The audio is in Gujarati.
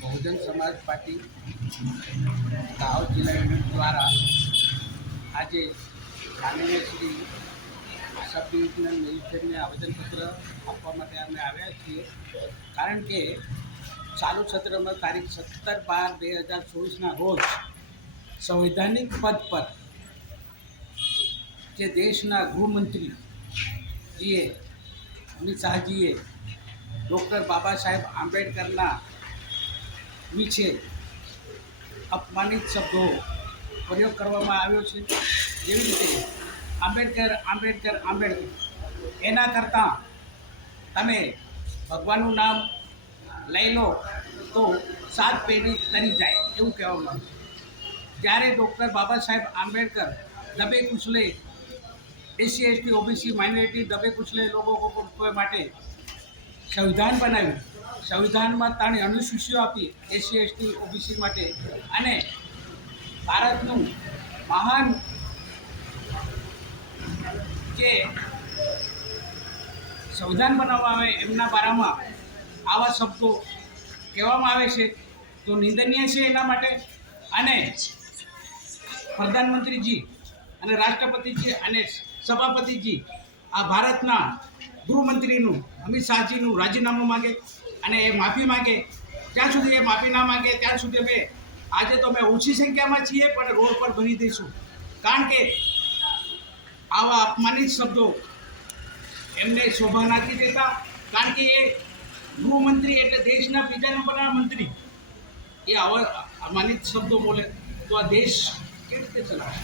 બહુજન સમાજ પાર્ટી દાહોદ જિલ્લા યુનિટ દ્વારા આજે માનનીય સબ ડિવિઝનલ મેજિસ્ટ્રેટને આવેદનપત્ર આપવા માટે અમે આવ્યા છીએ. કારણ કે ચાલુ સત્રમાં તારીખ સત્તર બાર બે હજાર ચોવીસના રોજ સંવૈધાનિક પદ પર જે દેશના ગૃહમંત્રી જીએ અમિત શાહજીએ ડૉક્ટર બાબા સાહેબ આંબેડકરના વિશે અપમાનિત શબ્દો પ્રયોગ કરવામાં આવ્યો છે. જેવી રીતે આંબેડકર આંબેડકર આંબેડકર. એના કરતાં તમે ભગવાનનું નામ લઈ લો તો સાત પેઢી તરી જાય એવું કહેવામાં આવે જ્યારે ડૉક્ટર બાબા સાહેબ આંબેડકર દબે કુશલે એસસી એસટી ઓબીસી માઇનોરિટી દબે કુશલે લોકો માટે સંવિધાન બનાવ્યું. સંવિધાનમાં ત્રણ અનુસૂચિઓ આપી એસસી, એસટી, ઓબીસી માટે. અને ભારતનું મહાન જે સંવિધાન બનાવવામાં આવે એમના બારામાં આવા શબ્દો કહેવામાં આવે છે, તો નિંદનીય છે એના માટે. અને પ્રધાનમંત્રીજી અને રાષ્ટ્રપતિજી અને સભાપતિજી આ ભારતના ગૃહમંત્રીનું, અમિત શાહજીનું રાજીનામું માગે અને એ માફી માગે. જ્યાં સુધી એ માફી ના માગે, ત્યાં સુધી અમે, આજે તો અમે ઓછી સંખ્યામાં છીએ, પણ રોડ પર ભરી દઈશું કારણ કે આવા અપમાનિત શબ્દો એમને શોભા નથી દેતા. કારણ કે એ ગૃહમંત્રી એટલે દેશના બીજા નંબરના મંત્રી. એ આવા અપમાનિત શબ્દો બોલે તો આ દેશ કેવી રીતે ચલાવશે?